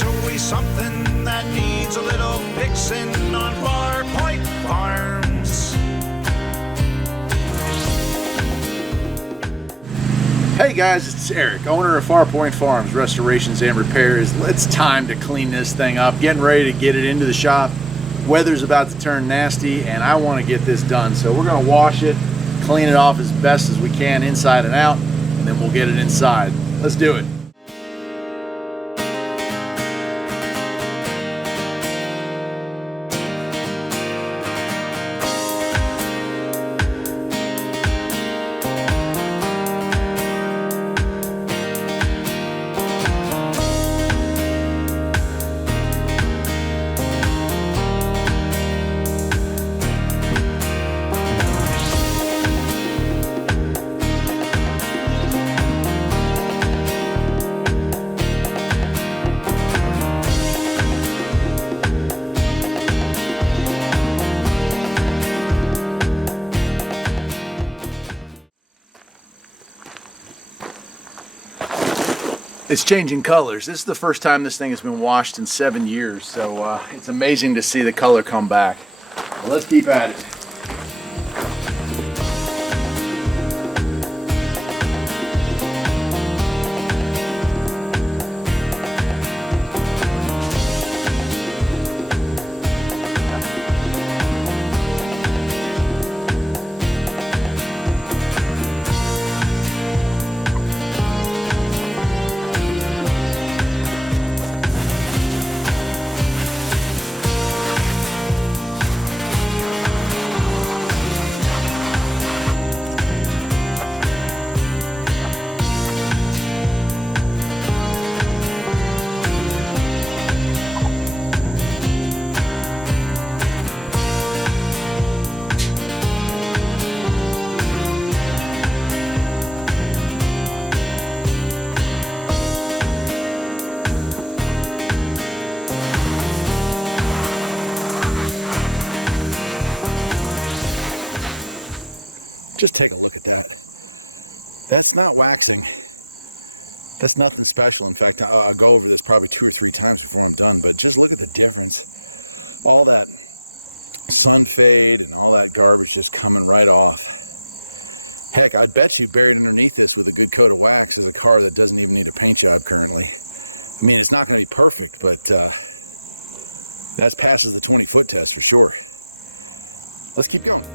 There's always something that needs a little fixing on Far Point Farms. Hey guys, it's Eric, owner of Far Point Farms, Restorations and Repairs. It's time to clean this thing up, getting ready to get it into the shop. Weather's about to turn nasty and I want to get this done. So we're going to wash it, clean it off as best as we can inside and out, and then we'll get it inside. Let's do it. It's changing colors. This is the first time this thing has been washed in 7 years, so it's amazing to see the color come back. Well, let's keep at it. Just take a look at that. That's not waxing. That's nothing special. In fact, I'll go over this probably 2 or 3 times before I'm done, but just look at the difference. All that sun fade and all that garbage just coming right off. Heck, I'd bet you buried underneath this with a good coat of wax is a car that doesn't even need a paint job currently. I mean, it's not going to be perfect, but that passes the 20-foot test for sure. Let's keep going.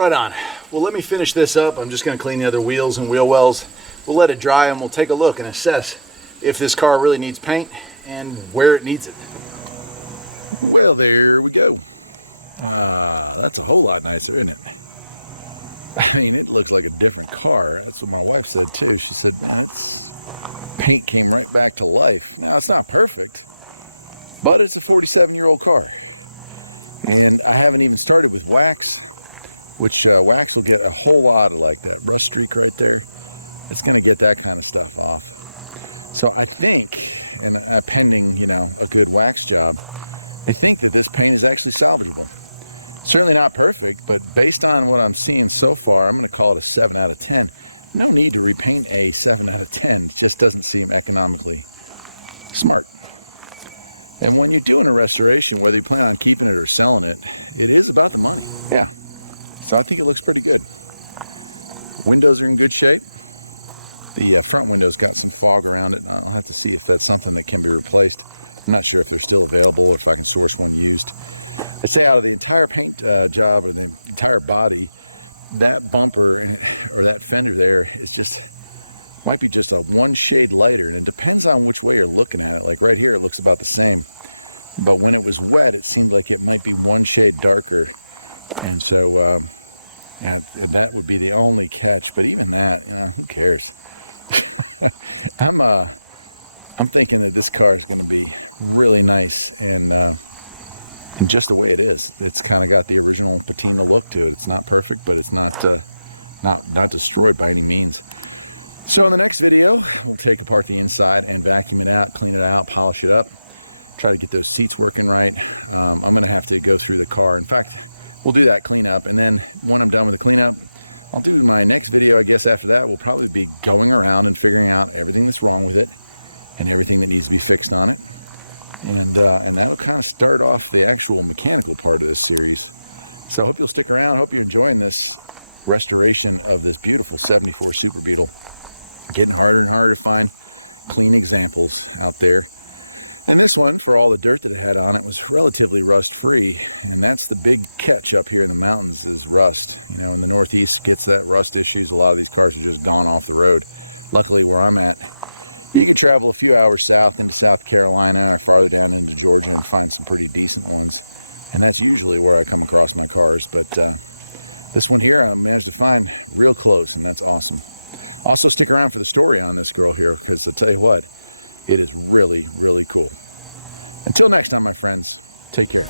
Right on. Well, let me finish this up. I'm just going to clean the other wheels and wheel wells. We'll let it dry and we'll take a look and assess if this car really needs paint and where it needs it. Well, there we go. That's a whole lot nicer, isn't it? I mean, it looks like a different car. That's what my wife said too. She said, man, paint came right back to life. Now, it's not perfect, but it's a 47-year-old car. And I haven't even started with wax, which wax will get a whole lot of like that rust streak right there. It's going to get that kind of stuff off. So I think, and pending, you know, a good wax job, I think that this paint is actually salvageable. Certainly not perfect, but based on what I'm seeing so far, I'm going to call it a 7 out of 10. No need to repaint a 7 out of 10. It just doesn't seem economically smart. And when you're doing a restoration, whether you plan on keeping it or selling it, it is about the money. Yeah. So I think it looks pretty good. Windows are in good shape. The front window's got some fog around it. I'll have to see if that's something that can be replaced. I'm not sure if they're still available or if I can source one used. I say out of the entire paint job or the entire body, that bumper or that fender there is just, might be just a one shade lighter, and it depends on which way you're looking at it. Like right here, it looks about the same. But when it was wet, it seemed like it might be one shade darker. And so and that would be the only catch. But even that, you know, who cares? I'm thinking that this car is going to be really nice and just the way it is. It's kind of got the original patina look to it. It's not perfect, but it's not destroyed by any means. So in the next video, we'll take apart the inside and vacuum it out, clean it out, polish it up, try to get those seats working right. I'm going to have to go through the car. In fact, we'll do that cleanup, and then when I'm done with the cleanup, I'll do my next video. I guess after that, we'll probably be going around and figuring out everything that's wrong with it and everything that needs to be fixed on it. And that'll kind of start off the actual mechanical part of this series. So I hope you'll stick around. I hope you're enjoying this restoration of this beautiful 74 Super Beetle. Getting harder and harder to find clean examples out there. And this one, for all the dirt that it had on it, was relatively rust-free. And that's the big catch up here in the mountains is rust. You know, in the Northeast gets that rust issues. A lot of these cars are just gone off the road. Luckily, where I'm at, you can travel a few hours south into South Carolina or farther down into Georgia and find some pretty decent ones. And that's usually where I come across my cars. But this one here I managed to find real close, and that's awesome. Also, stick around for the story on this girl here, because I'll tell you what, it is really, really cool. Until next time, my friends, take care.